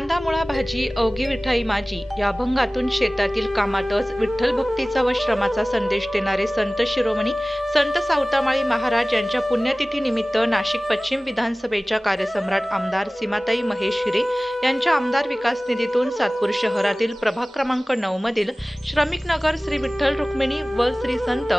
कांदा मुळा भाजी अवघी विठाई माझी या अभंगातून शेतातील कामातच विठ्ठल भक्तीचा व श्रमाचा संदेश देणारे संत शिरोमणी संत सावतामाळी महाराज यांच्या पुण्यतिथी निमित्त नाशिक पश्चिम विधानसभेच्या कार्यसम्राट आमदार सीमाताई महेश हिरे यांच्या आमदार विकास निधीतून सातपूर शहरातील प्रभाग क्रमांक 9 मधील श्रमिक नगर श्री विठ्ठल रुक्मिणी व श्री संत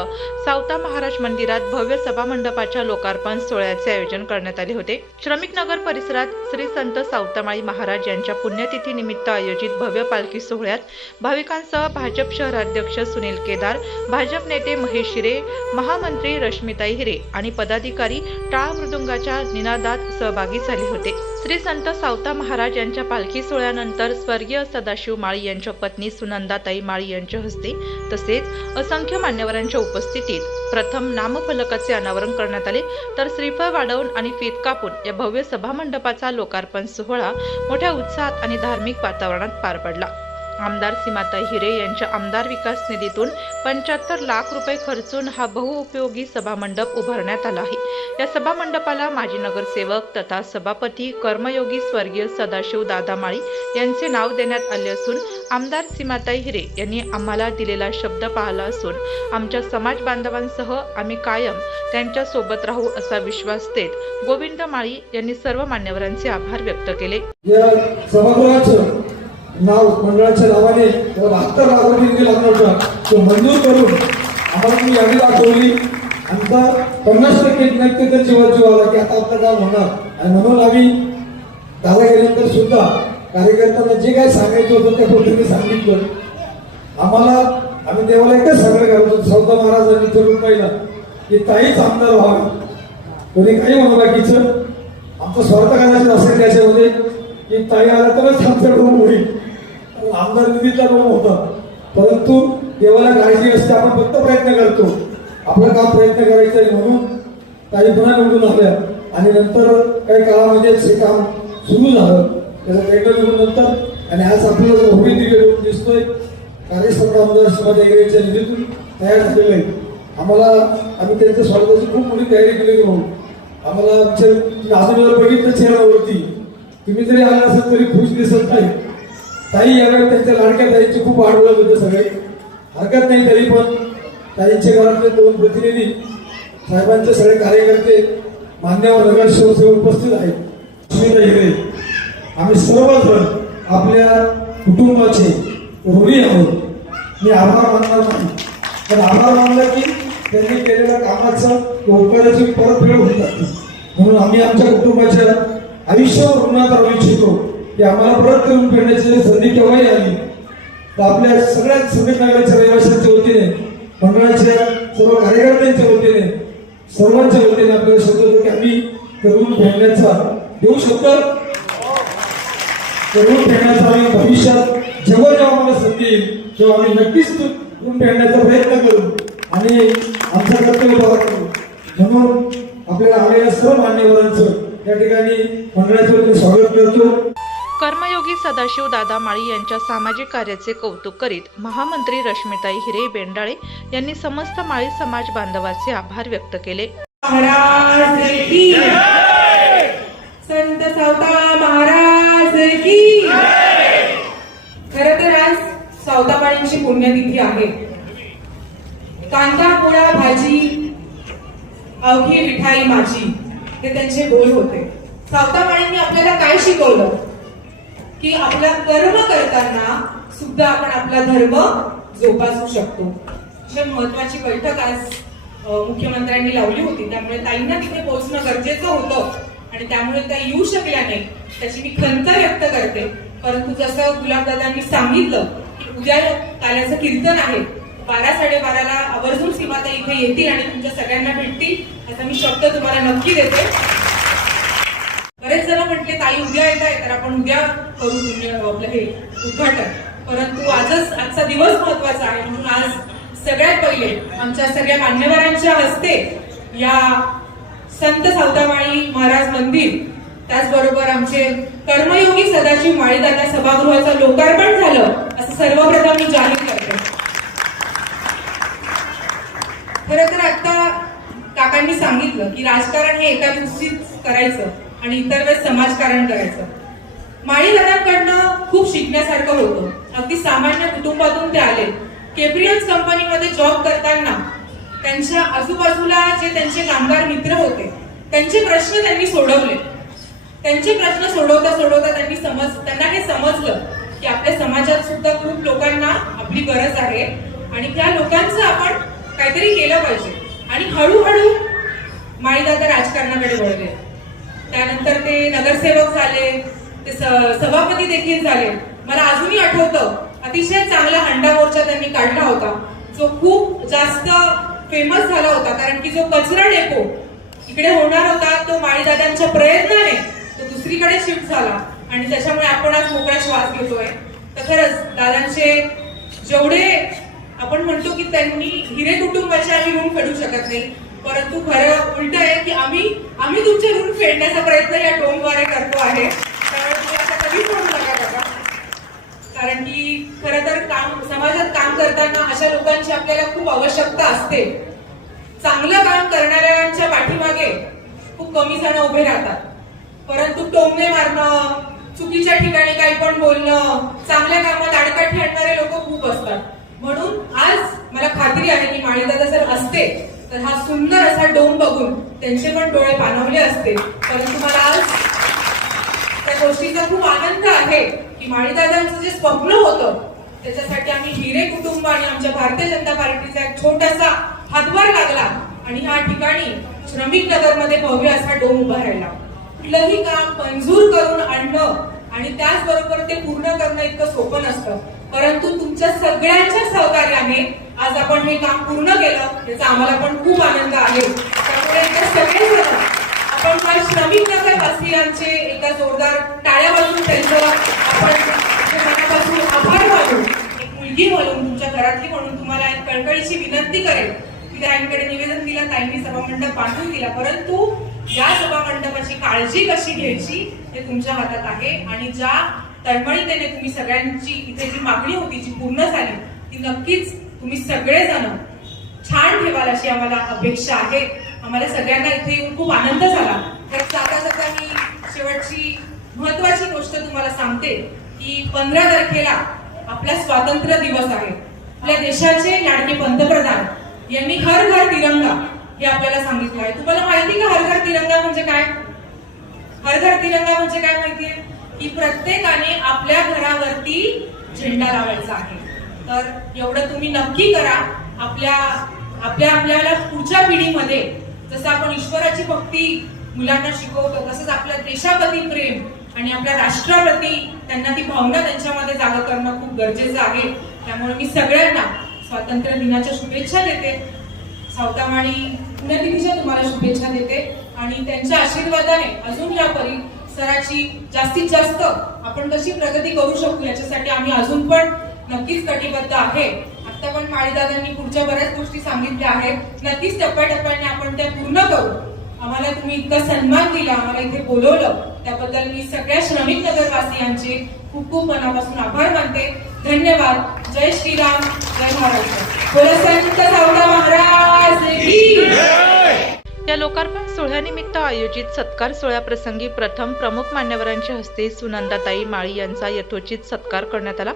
सावता महाराज मंदिरात भव्य सभा मंडपाच्या लोकार्पण सोहळ्याचे आयोजन करण्यात आले होते। श्रमिक नगर परिसरात श्री संत सावतामाळी महाराज यांच्या पुण्यतिथी निमित्त आयोजित भव्य पालखी सोहळ्यात भाविकांसह भाजप शहराध्यक्ष सुनील केदार, भाजप नेते महेश हिरे, महामंत्री रश्मिताई हिरे आणि पदाधिकारी टाळ मृदुंगाच्या निनादात सहभागी झाले होते। श्री संत सावता महाराज यांच्या पालखी सोहळ्यानंतर स्वर्गीय सदाशिव माळी यांच्या पत्नी सुनंदाताई माळी यांच्या हस्ते तसेच असंख्य मान्यवरांच्या उपस्थितीत प्रथम नामफलकाचे अनावरण करण्यात आले, तर श्रीफळ वाढवून आणि फीत कापून या भव्य सभा मंडपाचा लोकार्पण सोहळा मोठ्या उत्साहात आणि धार्मिक वातावरणात पार पडला। आमदार सीमाताई हिरे यांच्या आमदार विकास निधीतून 75 लाख रुपये खर्चून हा बहुउपयोगी सभा मंडप उभारण्यात आला आहे। या सभा मंडपाला माजी नगरसेवक तथा सभापती कर्मयोगी स्वर्गीय सदाशिव दादा माळी यांचे नाव देण्यात आले असून आमदार सीमाताई हिरे यांनी आम्हाला दिलेला शब्द पाळला असून आमच्या समाज बांधवांसह आम्ही कायम त्यांच्या सोबत राहू असा विश्वास देत गोविंद माळी यांनी सर्व मान्यवरांचे आभार व्यक्त केले। नाव मंडळाच्या नावाने 72 लाख रुपये निधी लागला होता, तो मंजूर करून आम्हाला तुम्ही यादी दाखवली। आमचा 50% नक्की तर जीवाजीव आला की आता आपलं काम होणार आणि म्हणून आम्ही दादा गेल्यानंतर सुद्धा कार्यकर्त्यांना जे काय सांगायचं होतं त्या पद्धतीने सांगितलं। आम्ही देवाला एकच सगळं करतो, सावता महाराजांनी ठरवून पाहिलं की ताईच आमदार व्हावे, कोणी काही म्हणू बाकीचं आमचा स्वार्थ करायचं असेल त्याच्यामध्ये की ताई आला तरच आमचा रूम होईल, आमदार निधीचा रूम होता। परंतु देवाला काळजी असते, आपण फक्त प्रयत्न करतो, आपलं काम प्रयत्न करायचं आहे म्हणून ताई पुन्हा निवडून आल्या आणि नंतर काही काळामध्ये हे काम सुरू झालं, त्याचा प्रयत्न निवडून नंतर आणि आज आपल्याला जो भव्य दिव्य रूम दिसतोय कार्यसम्राट आमदार सीमाताई हिरेच्या निधीतून तयार झालेलं आहे। आम्ही त्यांच्या स्वागताची खूप मोठी तयारी केलेली होऊ। आम्हाला आमच्या आजूबाजूला बघितलं चेहऱ्यावरती, तुम्ही जरी आला असेल तरी खुश दिसत नाही। ताई यावेळी त्यांच्या लाडक्या ताईची खूप वाढ बोलत होते सगळे, हरकत नाही तरी पण ताईंच्या घरातले 2 प्रतिनिधी साहेबांचे सगळे कार्यकर्ते मान्यवर नगरसेवक उपस्थित आहेत। रश्मिताई हिरे आम्ही सर्वजण आपल्या कुटुंबाचे ऋणी आहोत। मी आभार मानणार नाही, पण आभार मानला की त्यांनी केलेल्या कामाचं उपकाराची परतफेड होत जाते, म्हणून आम्ही आमच्या कुटुंबाच्या आयुष्यावर ऋणात राहू इच्छितो की आम्हाला परत करून फेडण्याची संधी केव्हाही आली तर आपल्या सगळ्या श्रमिक नगराच्या रहिवाशांच्या वतीने, मंडळाच्या सर्व कार्यकर्त्यांच्या वतीने, सर्वांच्या वतीने आपल्याला शब्द की आम्ही करून फेडण्याचा देऊ शकतो, करून फेडण्याचा आम्ही भविष्यात जेव्हा आम्हाला संधी येईल तेव्हा आम्ही नक्कीच करून फेडण्याचा प्रयत्न करू आणि आमचं कर्तव्य पार करू। म्हणून आपल्याला आलेल्या सर्व मान्यवरांचं या ठिकाणी मंडळाच्या वतीने स्वागत करतो। कर्मयोगी सदाशिव दादा माळी यांच्या सामाजिक कार्याचे कौतुक करीत महामंत्री रश्मिताई हिरे बेंडाळे यांनी समस्त माळी समाज बांधवाचे आभार व्यक्त केले। महाराज की जय, संत सावता महाराज की जय। खरं तर आज सावतामाळींची पुण्यतिथी आहे। कांदा मुळा भाजी अवघी विठाई माझी हे त्यांचे बोल होते। सावतामाळींनी आपल्याला काय शिकवलं की आपला कर्म करताना सुद्धा आपण आपला धर्म जोपासू शकतो। अशी महत्वाची बैठक आज मुख्यमंत्र्यांनी लावली होती, त्यामुळे ताईंना तिथे पोहोचणं गरजेचं होतं आणि त्यामुळे त्या येऊ शकल्या नाही, त्याची मी खंत व्यक्त करते। परंतु जसं गुलाबदादांनी सांगितलं की उद्या काल्याचं कीर्तन आहे, 12-12:30ला आवर्जून सीमाताई इथे येतील आणि तुमच्या सगळ्यांना भेटतील असा मी शब्द तुम्हाला नक्की देते। बरेच जण म्हटले ताई उद्या येत आहे तर आपण उद्या करू आपलं हे उद्घाटन, परंतु आजचा दिवस महत्वाचा आहे म्हणून आज सगळ्यात पहिले आमच्या सगळ्या मान्यवरांच्या हस्ते या संत सावतामाळी महाराज मंदिर, त्याचबरोबर आमचे कर्मयोगी सदाशिव माळीदादा सभागृहाचं लोकार्पण झालं असं सर्वप्रथम मी जाहीर करते। खरं तर आता काकांनी सांगितलं की राजकारण हे एका दिवशीच करायचं आणि इतर वेळेस समाजकारण करायचं। माळीदादांकडनं खूप शिकण्यासारखं होतं. अगदी सामान्य कुटुंबातून ते आले. केप्रियन्स कंपनीमध्ये जॉब करताना त्यांच्या आजूबाजूला जे त्यांचे कामगार मित्र होते त्यांचे प्रश्न त्यांनी सोडवले. त्यांचे प्रश्न सोडवता सोडवता त्यांना हे समजलं की आपल्या समाजात सुद्धा खूप लोकांना आपली गरज आहे आणि त्या लोकांचं आपण काहीतरी केलं पाहिजे. आणि हळूहळू माळीदादा राजकारणाकडे वळले. त्यानंतर ते नगरसेवक झाले, ते सभापती देखील झाले. मला अजूनही आठवतं अतिशय चांगला हंडा मोर्चा त्यांनी काढला होता जो खूप जास्त फेमस झाला होता, कारण की जो कचरा डेपो इकडे होणार होता तो माळीदादांच्या प्रयत्नाने तो दुसरीकडे शिफ्ट झाला आणि त्याच्यामुळे आपण आज मोकळा श्वास घेतोय. तर खरंच दादांचे जेवढे आपण म्हणतो की त्यांनी हिरे कुटुंबाचे आम्ही ऋण फेडू शकत नाही, परंतु खरं उलट आहे की आम्ही तुमचे ऋण फेडण्याचा प्रयत्न या डोमद्वारे करतो आहे. त्यामुळे तुम्ही आता कधीच म्हणू नका बघा, कारण की खरं तर समाजात काम करताना अशा लोकांची आपल्याला खूप आवश्यकता असते. चांगलं काम करणाऱ्यांच्या पाठीमागे खूप कमी जण उभे राहतात, परंतु टोमणे मारणं, चुकीच्या ठिकाणी काही पण बोलणं, चांगल्या कामात आडकाठी आणणारे लोक खूप असतात. म्हणून आज मला खात्री आहे की माळीदादा जर असते तर हा सुंदर असा डोम बघून त्यांचे पण डोळे पाणवले असते. परंतु मला आज त्या गोष्टीचा खूप आनंद आहे की माळीदादांचं जे स्वप्न होतं त्याच्यासाठी आम्ही हिरे कुटुंब आणि आमच्या भारतीय जनता पार्टीचा एक छोटासा हातभार लागला आणि ह्या ठिकाणी श्रमिक नगरमध्ये भव्य असा डोम उभा राहिला. कुठलंही काम मंजूर करून आणणं आणि त्याचबरोबर ते पूर्ण करणं इतकं सोपं नसतं, परंतु तुमच्या सगळ्यांच्या सहकार्याने आज आपण हे काम पूर्ण केलं याचा आम्हाला पण खूप आनंद आहे. त्यामुळे सगळेजण आपण त्या श्रमिक नगरवासियांचे एका जोरदार टाळ्या वाजवून त्यांचं आपण मनापासून आभार मानू. एक मुलगी म्हणून तुमच्या घरातली म्हणून तुम्हाला एक कळकळीची विनंती करेल की ताईंकडे निवेदन दिलं, ताईंनी सभामंडप पाठवून दिला, परंतु या सभामंडपाची काळजी कशी घ्यायची हे तुमच्या हातात आहे. आणि ज्या तळमळीने तुम्ही सगळ्यांची इथे जी मागणी होती जी पूर्ण झाली ती नक्कीच तुम्ही सगळेजण छान ठेवाल अशी आम्हाला अपेक्षा आहे. आम्हाला सगळ्यांना इथे येऊन खूप आनंद झाला. तर जाता मी शेवटची महत्वाची गोष्ट तुम्हाला सांगते की 15 तारखेला आपला स्वातंत्र्य दिवस आहे. आपल्या देशाचे लाडके पंतप्रधान यांनी हर घर तिरंगा हे आपल्याला सांगितलं आहे. तुम्हाला माहिती का हर घर तिरंगा म्हणजे काय? हर घर तिरंगा म्हणजे काय माहितीये की प्रत्येकाने आपल्या घरावरती झेंडा लावायचा आहे. तर एवढं तुम्ही नक्की करा. आपल्याला पुढच्या पिढीमध्ये जसं आपण ईश्वराची भक्ती मुलांना शिकवतो तसंच आपल्या देशाप्रती प्रेम आणि आपल्या राष्ट्राप्रती त्यांना ती भावना त्यांच्यामध्ये जागा करणं खूप गरजेचं आहे. त्यामुळे मी सगळ्यांना स्वातंत्र्य दिनाच्या शुभेच्छा देते. सावतामाळी पुण्यतिथीच्या तुम्हाला शुभेच्छा देते आणि त्यांच्या आशीर्वादाने अजून या परिसराची जास्तीत जास्त आपण कशी प्रगती करू शकू याच्यासाठी आम्ही अजून पण नक्कीच कटिबद्ध आहे. आता पण माळीदादांनी पुढच्या बऱ्याच गोष्टी सांगितल्या आहेत, नक्कीच टप्प्याटप्प्याने आपण त्या पूर्ण करू. आम्हाला तुम्ही इतका सन्मान दिला, आम्हाला इथे बोलवलं त्याबद्दल मी सगळ्या श्रमिक नगरवासियांचे खूप खूप मनापासून आभार मानते. धन्यवाद. जय श्रीराम, जय महाराष्ट्र. बोला संत सावता महाराज की जय. या लोकार्पण सोहळ्यानिमित्त आयोजित सत्कार सोहळ्याप्रसंगी प्रथम प्रमुख मान्यवरांच्या हस्ते सुनंदाताई माळी यांचा यथोचित सत्कार करण्यात आला.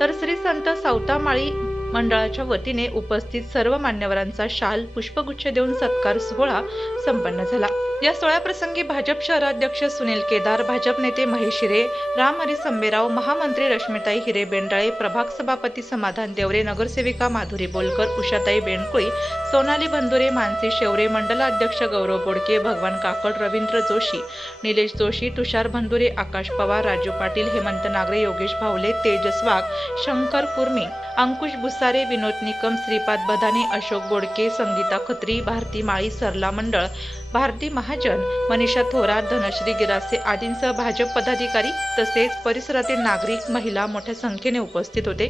तर श्री संत सावता माळी मंडळाच्या वतीने उपस्थित सर्व मान्यवरांचा शाल पुष्पगुच्छ देऊन सत्कार सोहळा संपन्न झाला. या सोहळ्याप्रसंगी भाजप शहराध्यक्ष सुनील केदार, भाजप नेते महेश हिरे, रामहरी संबेराव, महामंत्री रश्मिताई हिरे बेंडाळे, प्रभाग सभापती समाधान देवरे, नगरसेविका माधुरी बोलकर, उषाताई बेंडकुळी, सोनाली बंधुरे, मानसी शेवरे, मंडलाध्यक्ष गौरव बोडके, भगवान काकड, रवींद्र जोशी, निलेश जोशी, तुषार बंधुरे, आकाश पवार, राजू पाटील, हेमंत नागरे, योगेश भावले, तेजस वाघ, शंकर कुर्मी, अंकुश बुसारे, विनोद निकम, श्रीपाद बदाने, अशोक बोडके, संगीता खत्री, भारती माळी, सरला मंडळ, भारती महाजन, मनीषा थोरात, धनश्री गिरासे आदींसह भाजप पदाधिकारी तसेच परिसरातील नागरिक, महिला मोठ्या संख्येने उपस्थित होते.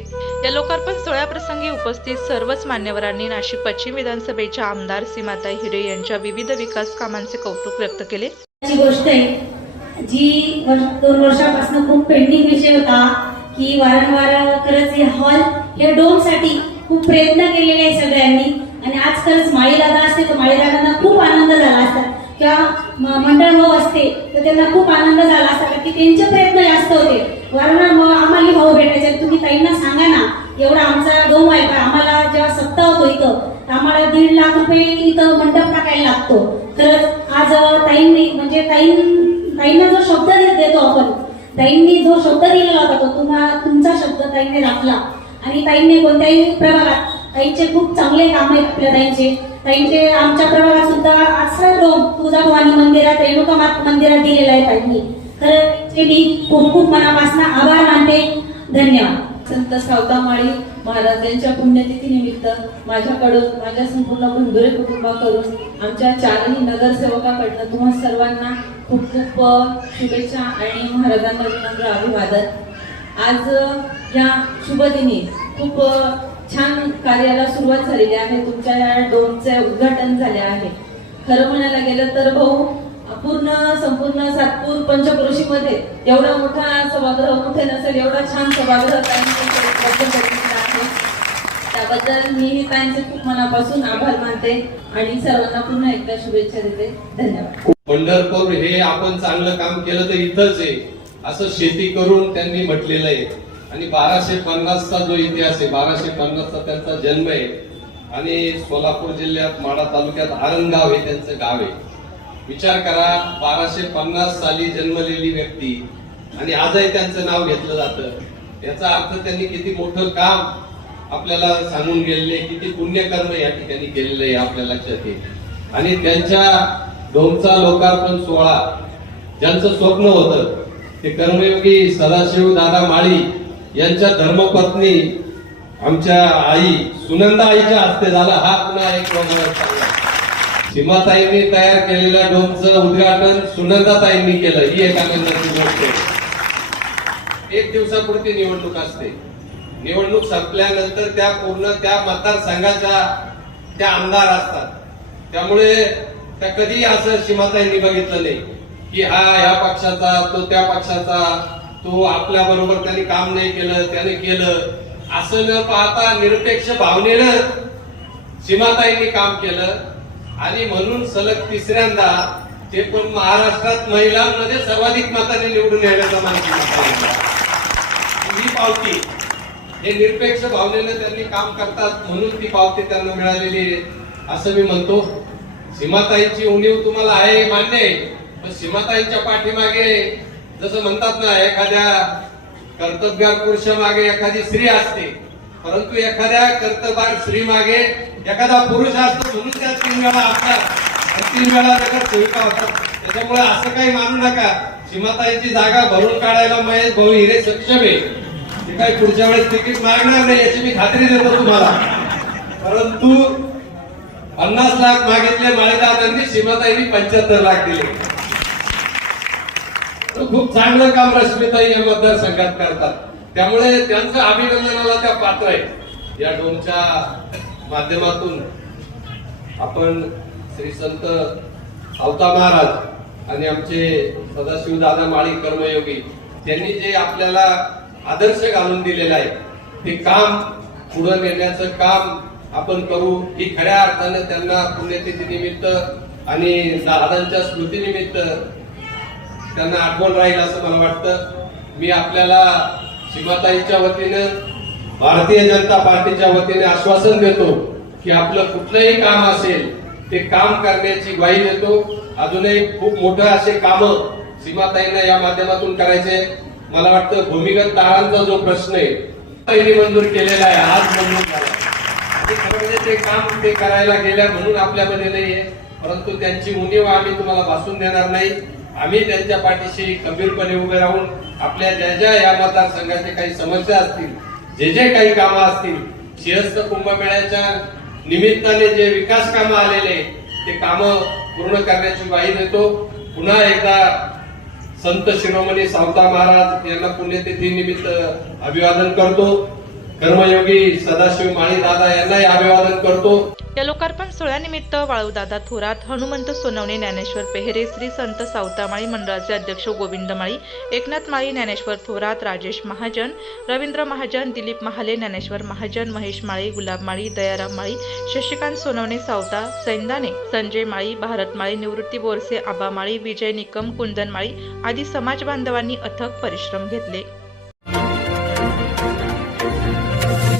या लोकार्पण सोहळ्याप्रसंगी उपस्थित सर्वच मान्यवरांनी नाशिक पश्चिम विधानसभेच्या आमदार सीमाताई हिरे यांच्या विविध विकास कामांचे कौतुक व्यक्त केले. गोष्ट आहे जी 2 वर्षापासून खूप पेंडिंग विषय होता की वारंवार खरंच हे हॉल हे डोम साठी खूप प्रयत्न केलेले आहे सगळ्यांनी आणि आज खरंच माळीदादा असते तर माळीदादांना खूप आनंद झाला असता किंवा मंडळ भाऊ असते तर त्यांना खूप आनंद झाला असता की त्यांचे प्रयत्न जास्त व्यस्त होते. वारंवार मग आम्हाला भाऊ भेटायचे, तुम्ही ताईंना सांगा ना, एवढा आमचा डोम आहे. आम्हाला जेव्हा सप्ताह होतो इथं, आम्हाला 1.5 लाख रुपये इथं मंडप टाकायला लागतो. खरंच आज ताईंनी म्हणजे ताईंना जो शब्द देतो आपण, ताईंनी जो शब्द दिलेला होता तो तुमचा शब्द ताईंनी राखला. आणि ताईंनी कोणत्याही प्रभागात ताईंचे खूप चांगले काम आहेत. आपल्या ताईंचे आमच्या प्रभागात सुद्धा आसरा डोम तुळजाभवानी मंदिरात, रेणुका माता मंदिरात दिलेला आहे ताईंनी. खरं ते मी खूप खूप मनापासून आभार मानते. धन्यवाद. संत सावतामाळी महाराज यांच्या पुण्यतिथी निमित्त माझ्याकडून, माझ्या संपूर्ण बंधुरे कुटुंबाकडून, आमच्या चारही नगरसेवकाकडनं तुम्हा सर्वांना खूप खूप शुभेच्छा आणि महाराजांना विनम्र अभिवादन. आज या शुभदिनी खूप छान कार्याला सुरुवात झालेली आहे. तुमच्या या डोमचे उद्घाटन झाले आहे. खरं म्हणायला गेलं तर भाऊ, संपूर्ण सातपूर पंचक्रोशीमध्ये एवढा मोठा सभागृह कुठे नसेल, एवढा छान सभागृह आहे. त्याबद्दल मी ताईंचे खूप मनापासून आभार मानते आणि सर्वांना पुन्हा एकदा शुभेच्छा देते. धन्यवाद. पंढरपूर हे आपण चांगलं काम केलं तर इथंच आहे असं शेती करून त्यांनी म्हटलेलं आहे. आणि 1250चा जो इतिहास आहे, 1250चा त्यांचा जन्म आहे. आणि सोलापूर जिल्ह्यात माढा तालुक्यात आरणगाव हे त्यांचं गाव आहे. विचार करा, 1250 साली जन्मलेली व्यक्ती आणि आजही त्यांचं नाव घेतलं जातं. याचा अर्थ त्यांनी किती मोठं काम आपल्याला सांगून गेलेले, किती पुण्यकर्म या ठिकाणी केलेलं आहे आपल्या लक्षात येईल. आणि त्यांच्या डोमचा लोकार्पण सोहळा ज्यांचं स्वप्न होतं ते कर्मयोगी सदाशिव दादा माळी यांच्या धर्मपत्नी आमच्या आई सुनंदा आईच्या हस्ते झाला. हा पुन्हा एक सीमाताईंनी तयार केलेल्या डोमचं उद्घाटन सुनंदाताईंनी केलं. ही एक आनंदाची गोष्ट आहे. 1 दिवसापुरती निवडणूक असते. निवडणूक संपल्यानंतर त्या मतदारसंघाच्या त्या आमदार असतात. त्यामुळे त्या कधी असं सीमाताईंनी बघितलं नाही की हा या पक्षाचा, तो त्या पक्षाचा, तो आपल्या बरोबर त्यांनी काम नाही केलं, त्याने केलं, असं न पाहता निरपेक्ष भावनेनं सीमाताईंनी काम केलं. आणि म्हणून सलग 3ऱ्यांदा, ते पण महाराष्ट्रात महिलांमध्ये सर्वाधिक मताने निवडून येण्याचा मानसिक ही पावती, हे निरपेक्ष भावनेनं त्यांनी काम करतात म्हणून ती पावती त्यांना मिळालेली आहे असं मी म्हणतो. सीमाताईंची उणीव तुम्हाला आहे, मान्य आहे. पण सीमाताईंच्या पाठीमागे जसं म्हणतात ना, एखाद्या कर्तबगार पुरुषामागे एखादी स्त्री असते, परंतु एखाद्या कर्तबगार स्त्री मागे एखादा पुरुष असतो म्हणून त्या 3 वेळा असतात आणि 3 वेळा नगरसेविका होतात. त्याच्यामुळे असं काही मानू नका. सीमाताईंची जागा भरून काढायला महेश भाऊ हिरे सक्षम आहे. ते काही पुढच्या वेळेस तिकीट मागणार नाही याची मी खात्री देतो तुम्हाला. परंतु 50 लाख मागितले माळीदादांनी, सीमाताईंनी 75 लाख दिले. खूप चांगलं काम रश्मीताई या मतदारसंघात करतात. त्यामुळे त्यांचं अभिनंदनाला त्या पात्र आहे. या डोमच्या माध्यमातून आपण श्री संत सावता महाराज आणि आमचे सदाशिव दादा माळी कर्मयोगी त्यांनी जे आपल्याला आदर्श घालून दिलेला आहे ते काम पुढे नेण्याचं काम आपण करू. ही खऱ्या अर्थानं त्यांना पुण्यतिथी निमित्त आणि दादांच्या स्मृतीनिमित्त त्यांना आठवण राहील असं मला वाटतं. मी आपल्याला सीमाताईंच्या वतीनं, भारतीय जनता पार्टीच्या वतीने आश्वासन देतो की आपलं कुठलंही काम असेल ते काम करण्याची ग्वाही देतो. अजूनही खूप मोठं असे काम सीमाताईंना या माध्यमातून करायचे. मला वाटतं भूमिगत तारांचा जो प्रश्न आहे ताईंनी मंजूर केलेला आहे, आज मंजूर झाला. म्हणजे ते काम ते करायला गेल्या म्हणून आपल्यामध्ये नाहीये, परंतु त्यांची उणीव आम्ही तुम्हाला भासून देणार नाही. आम्ही त्यांच्या पाठीशी खंबीरपणे उभे राहून आपल्या ज्या या मतदारसंघाचे काही समस्या असतील, जे काही कामं असतील, शिरस्त कुंभमेळ्याच्या निमित्ताने जे विकास कामं आलेले ते कामं पूर्ण करण्याची ग्वाही देतो. पुन्हा एकदा संत शिरोमणी सावता महाराज यांना पुण्यतिथी निमित्त अभिवादन करतो. कर्मयोगी सदाशिव माळी दादा यांनाही अभिवादन करतो. या लोकार्पण सोहळ्यानिमित्त वाळूदादा थोरात, हनुमंत सोनवणे, ज्ञानेश्वर पेहरे, श्री संत सावतामाळी मंडळाचे अध्यक्ष गोविंद माळी, एकनाथ माळी, ज्ञानेश्वर थोरात, राजेश महाजन, रवींद्र महाजन, दिलीप महाले, ज्ञानेश्वर महाजन, महेश माळी, गुलाब माळी, दयाराम माळी, शशिकांत सोनवणे सावता, सैंदाने, संजय माळी, भारत माळी, निवृत्ती बोरसे, आबा माळी, विजय निकम, कुंदन माळी आदी समाज बांधवांनी अथक परिश्रम घेतले.